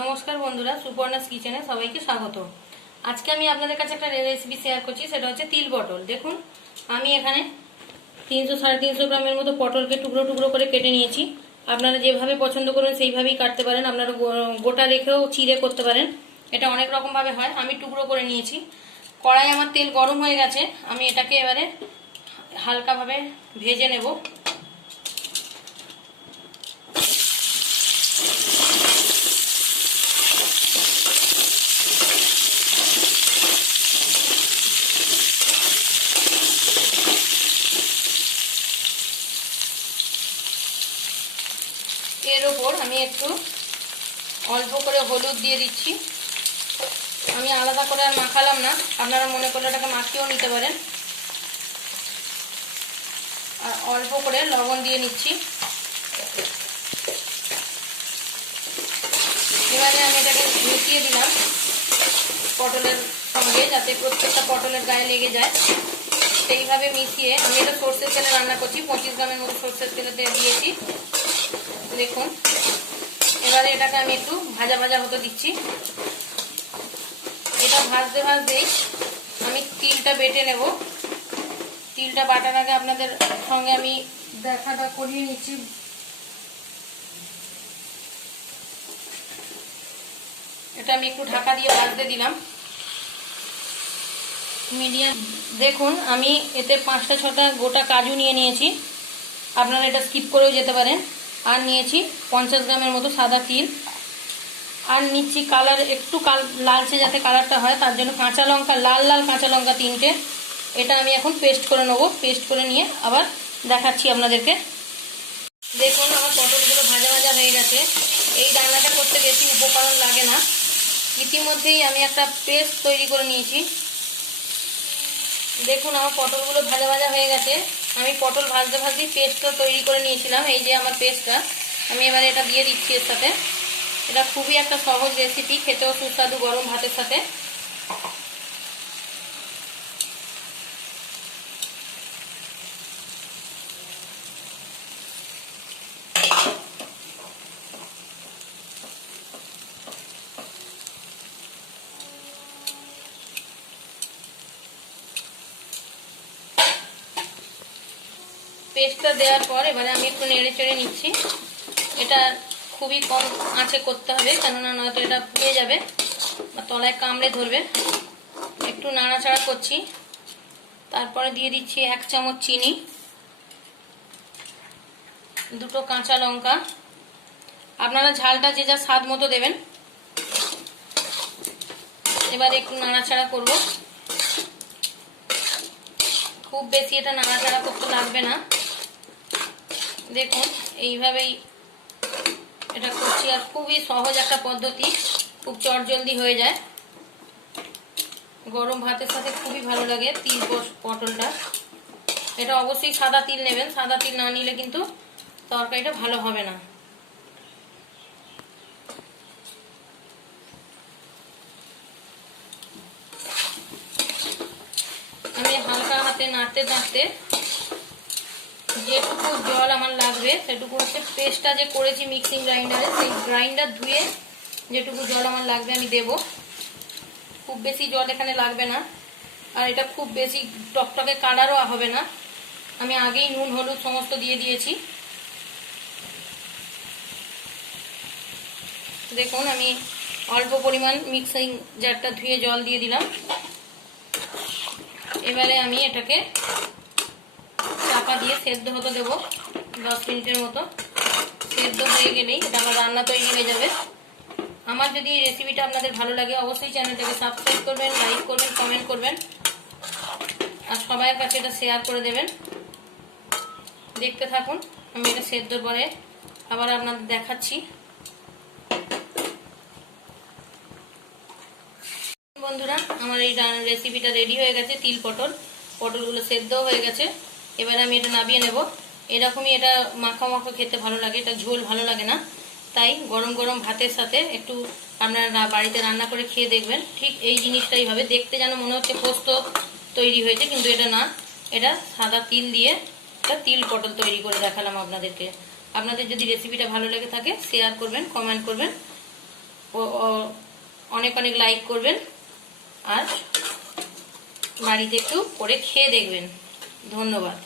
নমস্কার বন্ধুরা, সুপর্ণাস কিচেনে সবাইকে স্বাগত। আজকে আমি আপনাদের কাছে একটা রেসিপি শেয়ার করছি, সেটা হচ্ছে তিল পটল। দেখুন, আমি এখানে 300-350 গ্রামের মতো পটলকে টুকরো টুকরো করে কেটে নিয়েছি। আপনারা যেভাবে পছন্দ করবেন সেইভাবেই কাটতে পারেন, আপনারা গোটা রেখেও চিড়ে করতে পারেন, এটা অনেক রকমভাবে হয়। আমি টুকরো করে নিয়েছি। কড়াই আমার তেল গরম হয়ে গেছে, আমি এটাকে এবারে হালকাভাবে ভেজে নেব। এর ওপর আমি একটু অল্প করে হলুদ দিয়ে দিচ্ছি। আমি আলাদা করে আর মাখালাম না, আপনারা মনে করলে এটাকে মাখিয়েও নিতে পারেন। আর অল্প করে লবণ দিয়ে নিচ্ছি। এবারে আমি এটাকে মিশিয়ে দিলাম পটলের সঙ্গে, যাতে প্রত্যেকটা পটলের গায়ে লেগে যায়। সেইভাবে মিশিয়ে আমি এটা সর্ষের তেলে রান্না করছি, 25 গ্রামের মতো সর্ষের তেলে দিয়েছি। দেখুন, এবারে এটাকে আমি একটু ভাজা ভাজা হতে দিচ্ছি। এটা ভাজতে ভাজতেই আমি তিলটা বেটে নেব। তিলটা বাটার আগে আপনাদের সঙ্গে আমি দেখাটা করিয়ে নিচ্ছি। এটা আমি একটু ঢাকা দিয়ে ভাজতে দিলাম মিডিয়াম। দেখুন, আমি এতে 5টা-6টা গোটা কাজু নিয়ে নিয়েছি, আপনারা এটা স্কিপ করেও যেতে পারেন। আর নিয়েছি 50 গ্রামের মতো সাদা তিল। আর নিচ্ছি কালার একটু লালচে যাতে কালারটা হয়, তার জন্য কাঁচা লঙ্কা, লাল লাল কাঁচা লঙ্কা 3টে। এটা আমি এখন পেস্ট করে নেব। পেস্ট করে নিয়ে আবার দেখাচ্ছি আপনাদেরকে। দেখুন, আমার পটলগুলো ভাজা ভাজা হয়ে গেছে। এই রান্নাটা করতে বেশি উপকরণ লাগে না। ইতিমধ্যেই আমি একটা পেস্ট তৈরি করে নিয়েছি। দেখুন, আমার পটলগুলো ভাজা ভাজা হয়ে গেছে। আমি পটল ভাজতে ভাজতেই পেস্টটা তৈরি করে নিয়েছিলাম। এই যে আমার পেস্টটা, আমি এবারে এটা দিয়ে দিচ্ছি এর সাথে। এটা খুবই একটা সহজ রেসিপি, খেতেও সুস্বাদু গরম ভাতের সাথে। পেস্টটা দেওয়ার পর এবারে আমি একটু নেড়ে চেড়ে নিচ্ছি। এটা খুবই কম আঁচে করতে হবে, কেননা নয়তো এটা পুড়ে যাবে বা তলায় কামড়ে ধরবে। একটু নাড়াচাড়া করছি। তারপরে দিয়ে দিচ্ছি 1 চামচ চিনি, 2টো কাঁচা লঙ্কা। আপনারা ঝালটা যে যা স্বাদ মতো দেবেন। এবারে একটু নাড়াচাড়া করব। খুব বেশি এটা নাড়াচাড়া করতে লাগবে না। দেখুন, এইভাবেই এটা করছি। আর খুবই সহজ একটা পদ্ধতি, খুব চটজলদি হয়ে যায়। গরম ভাতের সাথে খুবই ভালো লাগে তিল পটলটা। এটা অবশ্যই সাদা তিল নেবেন, সাদা তিল না নিলে কিন্তু তরকারিটা ভালো হবে না। আমি হালকা হাতে নাড়তে নাড়তে যেটুকু জল আমার লাগবে সেটুকু হচ্ছে পেস্টটা যে করেছি মিক্সিং গ্রাইন্ডারে, সেই গ্রাইন্ডার ধুয়ে যেটুকু জল আমার লাগবে আমি দেব। খুব বেশি জল এখানে লাগবে না। আর এটা খুব বেশি টকটকে কালারও হবে না। আমি আগেই নুন হলুদ সমস্ত দিয়ে দিয়েছি। দেখুন, আমি অল্প পরিমাণ মিক্সিং জারটা ধুয়ে জল দিয়ে দিলাম। এবারে আমি এটাকে চাপা দিয়ে সেদ্ধ হতে দেবো 10 মিনিটের মতো। সেদ্ধ হয়ে গেলেই এটা আমার রান্না তৈরি হয়ে যাবে। আমার যদি এই রেসিপিটা আপনাদের ভালো লাগে, অবশ্যই চ্যানেলটাকে সাবস্ক্রাইব করবেন, লাইক করবেন, কমেন্ট করবেন, আর সবার কাছে এটা শেয়ার করে দেবেন। দেখতে থাকুন, আমি এটা সেদ্ধর পরে আবার আপনাদের দেখাচ্ছি। বন্ধুরা, আমার এই রেসিপিটা রেডি হয়ে গেছে। তিল পটলগুলো সেদ্ধও হয়ে গেছে। এবারে আমি এটা নামিয়ে নেব। এরকমই এটা মাখা মাখা খেতে ভালো লাগে, এটা ঝোল ভালো লাগে না। তাই গরম গরম ভাতের সাথে একটু আপনারা বাড়িতে রান্না করে খেয়ে দেখবেন। ঠিক এই জিনিসটাই হবে, দেখতে যেন মনে হচ্ছে পোস্ত তৈরি হয়েছে, কিন্তু এটা না। এটা সাদা তিল দিয়ে একটা তিল পটল তৈরি করে দেখালাম আপনাদেরকে। আপনাদের যদি রেসিপিটা ভালো লেগে থাকে শেয়ার করবেন, কমেন্ট করবেন। অনেক অনেক লাইক করবেন আর বাড়িতে একটু করে খেয়ে দেখবেন। ধন্যবাদ।